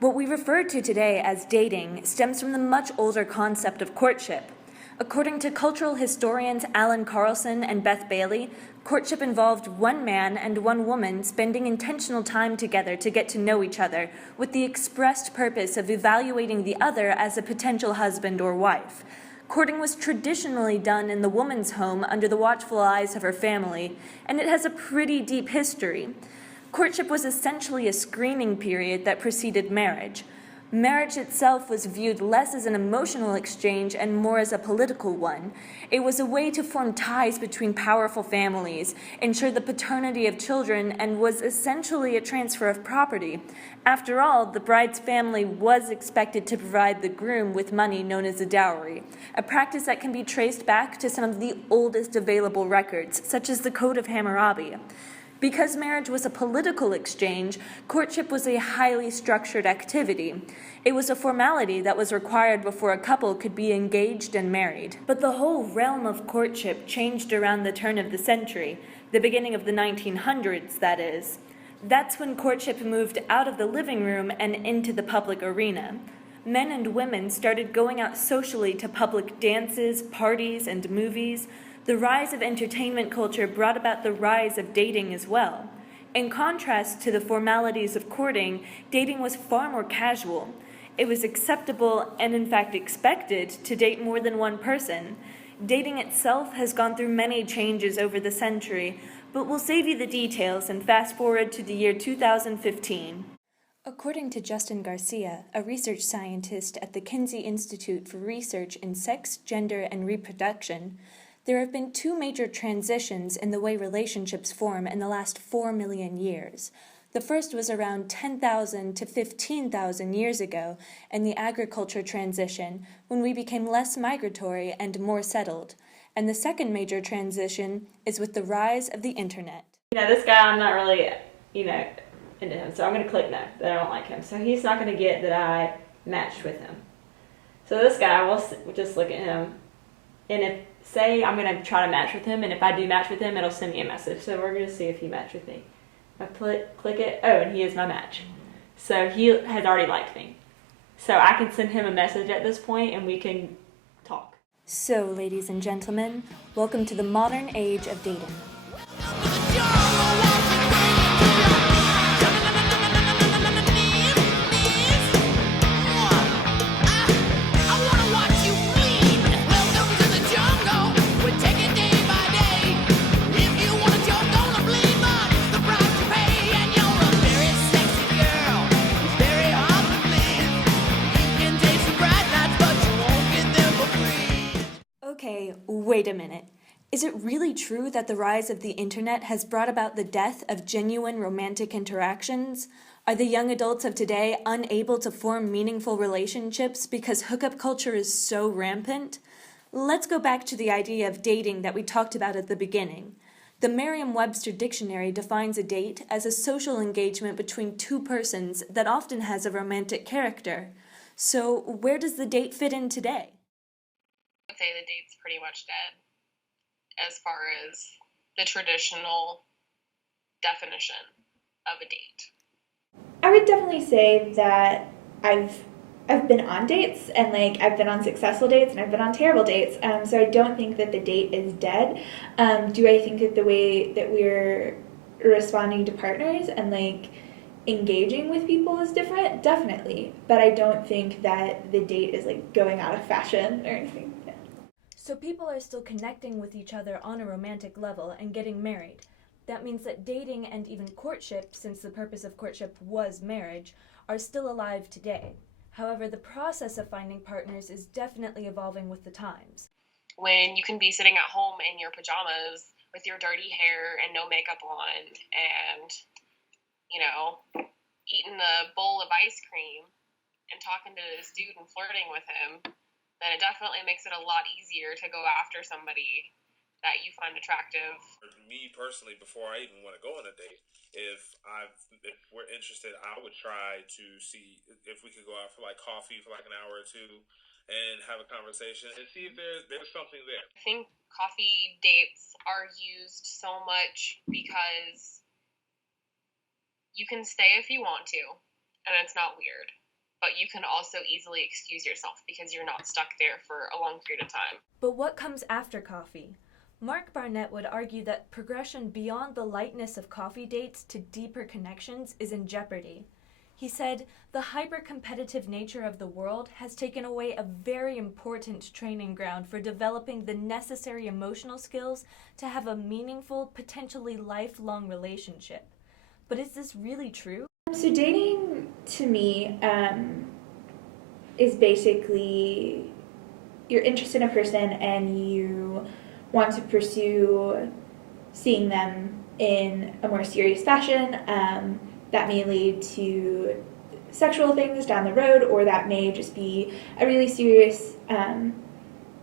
What we refer to today as dating stems from the much older concept of courtship. According to cultural historians Alan Carlson and Beth Bailey, courtship involved one man and one woman spending intentional time together to get to know each other, with the expressed purpose of evaluating the other as a potential husband or wife. Courting was traditionally done in the woman's home under the watchful eyes of her family, and it has a pretty deep history. Courtship was essentially a screening period that preceded marriage. Marriage itself was viewed less as an emotional exchange and more as a political one. It was a way to form ties between powerful families, ensure the paternity of children, and was essentially a transfer of property. After all, the bride's family was expected to provide the groom with money known as a dowry, a practice that can be traced back to some of the oldest available records, such as the Code of Hammurabi. Because marriage was a political exchange, courtship was a highly structured activity. It was a formality that was required before a couple could be engaged and married. But the whole realm of courtship changed around the turn of the century, the beginning of the 1900s, that is. That's when courtship moved out of the living room and into the public arena. Men and women started going out socially to public dances, parties, and movies. The rise of entertainment culture brought about the rise of dating as well. In contrast to the formalities of courting, dating was far more casual. It was acceptable and in fact expected to date more than one person. Dating itself has gone through many changes over the century, but we'll save you the details and fast forward to the year 2015. According to Justin Garcia, a research scientist at the Kinsey Institute for Research in Sex, Gender, and Reproduction, there have been two major transitions in the way relationships form in the last 4 million years. The first was around 10,000 to 15,000 years ago in the agriculture transition, when we became less migratory and more settled. And the second major transition is with the rise of the internet. This guy, I'm not really, into him, so I'm going to click no, that I don't like him. So he's not going to get that I matched with him. So this guy, we'll just look at him, and if say I'm going to try to match with him, and if I do match with him, it'll send me a message. So we're going to see if he matched with me. If I click it, and he is my match. So he has already liked me. So I can send him a message at this point, and we can talk. So, ladies and gentlemen, welcome to the modern age of dating. Okay, wait a minute. Is it really true that the rise of the internet has brought about the death of genuine romantic interactions? Are the young adults of today unable to form meaningful relationships because hookup culture is so rampant? Let's go back to the idea of dating that we talked about at the beginning. The Merriam-Webster dictionary defines a date as a social engagement between two persons that often has a romantic character. So, where does the date fit in today? I would say the date's pretty much dead as far as the traditional definition of a date. I would definitely say that I've been on dates, and I've been on successful dates and I've been on terrible dates. So I don't think that the date is dead. Do I think that the way that we're responding to partners and engaging with people is different? Definitely. But I don't think that the date is going out of fashion or anything. Yeah. So people are still connecting with each other on a romantic level and getting married. That means that dating and even courtship, since the purpose of courtship was marriage, are still alive today. However, the process of finding partners is definitely evolving with the times. When you can be sitting at home in your pajamas with your dirty hair and no makeup on and, eating a bowl of ice cream and talking to this dude and flirting with him, then it definitely makes it a lot easier to go after somebody that you find attractive. Me personally, before I even want to go on a date, if we're interested, I would try to see if we could go out for coffee for an hour or two and have a conversation and see if there's something there. I think coffee dates are used so much because you can stay if you want to, and it's not weird. but you can also easily excuse yourself because you're not stuck there for a long period of time. But what comes after coffee? Mark Barnett would argue that progression beyond the lightness of coffee dates to deeper connections is in jeopardy. He said, the hyper-competitive nature of the world has taken away a very important training ground for developing the necessary emotional skills to have a meaningful, potentially lifelong relationship. But is this really true? So dating, to me, is basically you're interested in a person and you want to pursue seeing them in a more serious fashion. That may lead to sexual things down the road, or that may just be a really serious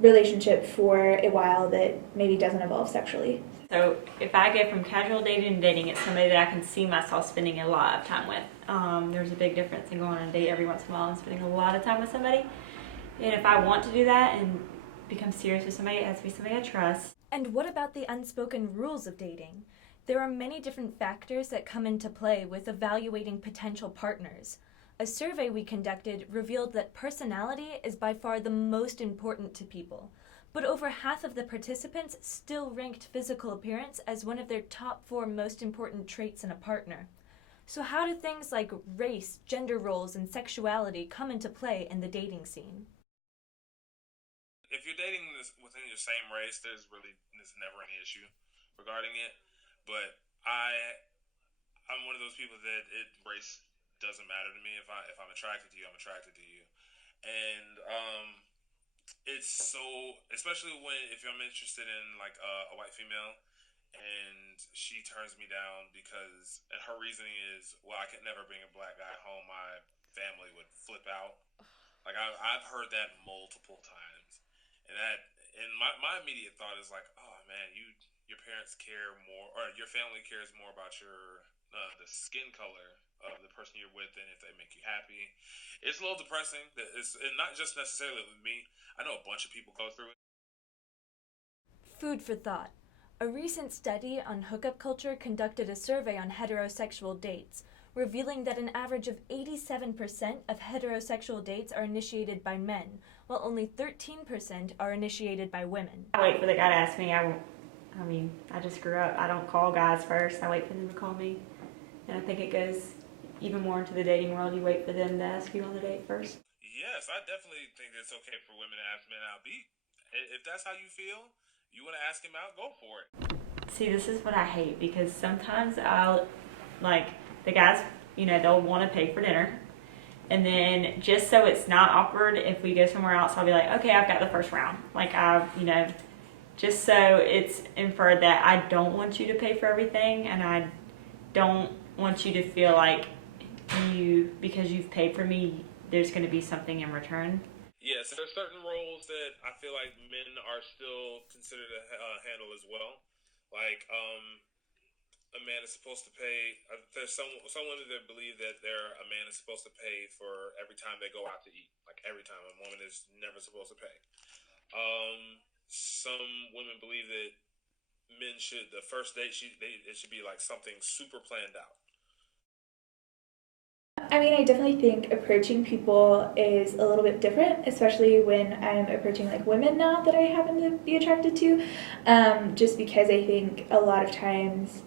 relationship for a while that maybe doesn't evolve sexually. So if I go from casual dating to dating, it's somebody that I can see myself spending a lot of time with. There's a big difference in going on a date every once in a while and spending a lot of time with somebody. And if I want to do that and become serious with somebody, it has to be somebody I trust. And what about the unspoken rules of dating? There are many different factors that come into play with evaluating potential partners. A survey we conducted revealed that personality is by far the most important to people, but over half of the participants still ranked physical appearance as one of their top 4 most important traits in a partner. So how do things like race, gender roles, and sexuality come into play in the dating scene? If you're dating within your same race, there's never any issue regarding it. But I'm one of those people that race doesn't matter to me. If I'm attracted to you, I'm attracted to you, and it's so, especially if I'm interested in like a white female, and she turns me down because, and her reasoning is, well, I could never bring a black guy home. My family would flip out. Like I've heard that multiple times, and my immediate thought is like, oh man, your parents care more, or your family cares more about the skin color of the person you're with than if they make you happy. It's a little depressing. And not just necessarily with me. I know a bunch of people go through it. Food for thought. A recent study on hookup culture conducted a survey on heterosexual dates, revealing that an average of 87% of heterosexual dates are initiated by men, while only 13% are initiated by women. I wait for the guy to ask me. I just grew up. I don't call guys first. I wait for them to call me. And I think it goes even more into the dating world. You wait for them to ask you on the date first. Yes, I definitely think it's okay for women to ask men out. If that's how you feel, you want to ask him out, go for it. See, this is what I hate, because sometimes the guys, they'll want to pay for dinner. And then just so it's not awkward, if we go somewhere else, I'll be like, okay, I've got the first round. Just so it's inferred that I don't want you to pay for everything, and I don't want you to feel like because you've paid for me, there's going to be something in return. Yes, there are certain roles that I feel like men are still considered to handle as well. Like, a man is supposed to pay. There's some women that believe that a man is supposed to pay for every time they go out to eat. Like every time, a woman is never supposed to pay. Some women believe that the first date it should be like something super planned out. I mean, I definitely think approaching people is a little bit different, especially when I'm approaching like women now that I happen to be attracted to, just because I think a lot of times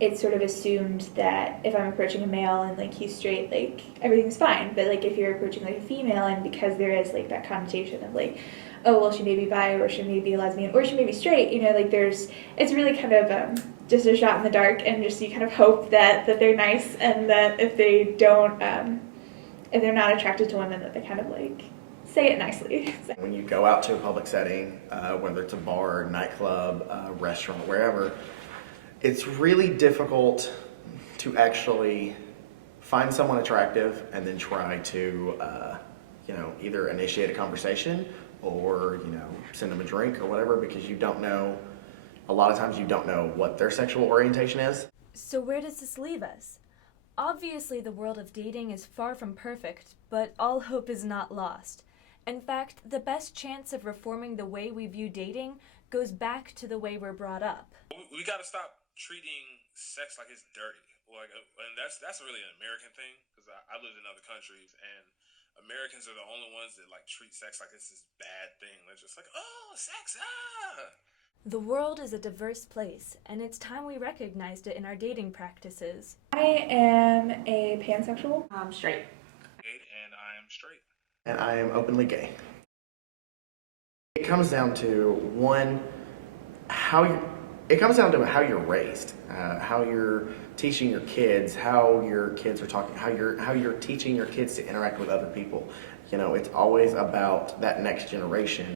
it's sort of assumed that if I'm approaching a male and like he's straight, like everything's fine. But like if you're approaching like a female, and because there is like that connotation of like, oh well, she may be bi, or she may be lesbian, or she may be straight, like it's really kind of just a shot in the dark, and just you kind of hope that they're nice, and that if they don't, if they're not attracted to women, that they kind of like say it nicely. When you go out to a public setting, whether it's a bar, nightclub, restaurant, wherever, it's really difficult to actually find someone attractive and then try to, either initiate a conversation or, send them a drink or whatever, because a lot of times you don't know what their sexual orientation is. So where does this leave us? Obviously, the world of dating is far from perfect, but all hope is not lost. In fact, the best chance of reforming the way we view dating goes back to the way we're brought up. We got to stop treating sex like it's dirty. And that's really an American thing, because I lived in other countries, and Americans are the only ones that like treat sex like it's this bad thing. They're just like, oh, sex, ah. The world is a diverse place, and it's time we recognized it in our dating practices. I am a pansexual. I'm straight. And I am straight. And I am openly gay. It comes down to it comes down to how you're raised, how you're teaching your kids, how your kids are talking, how you're teaching your kids to interact with other people. You know, it's always about that next generation.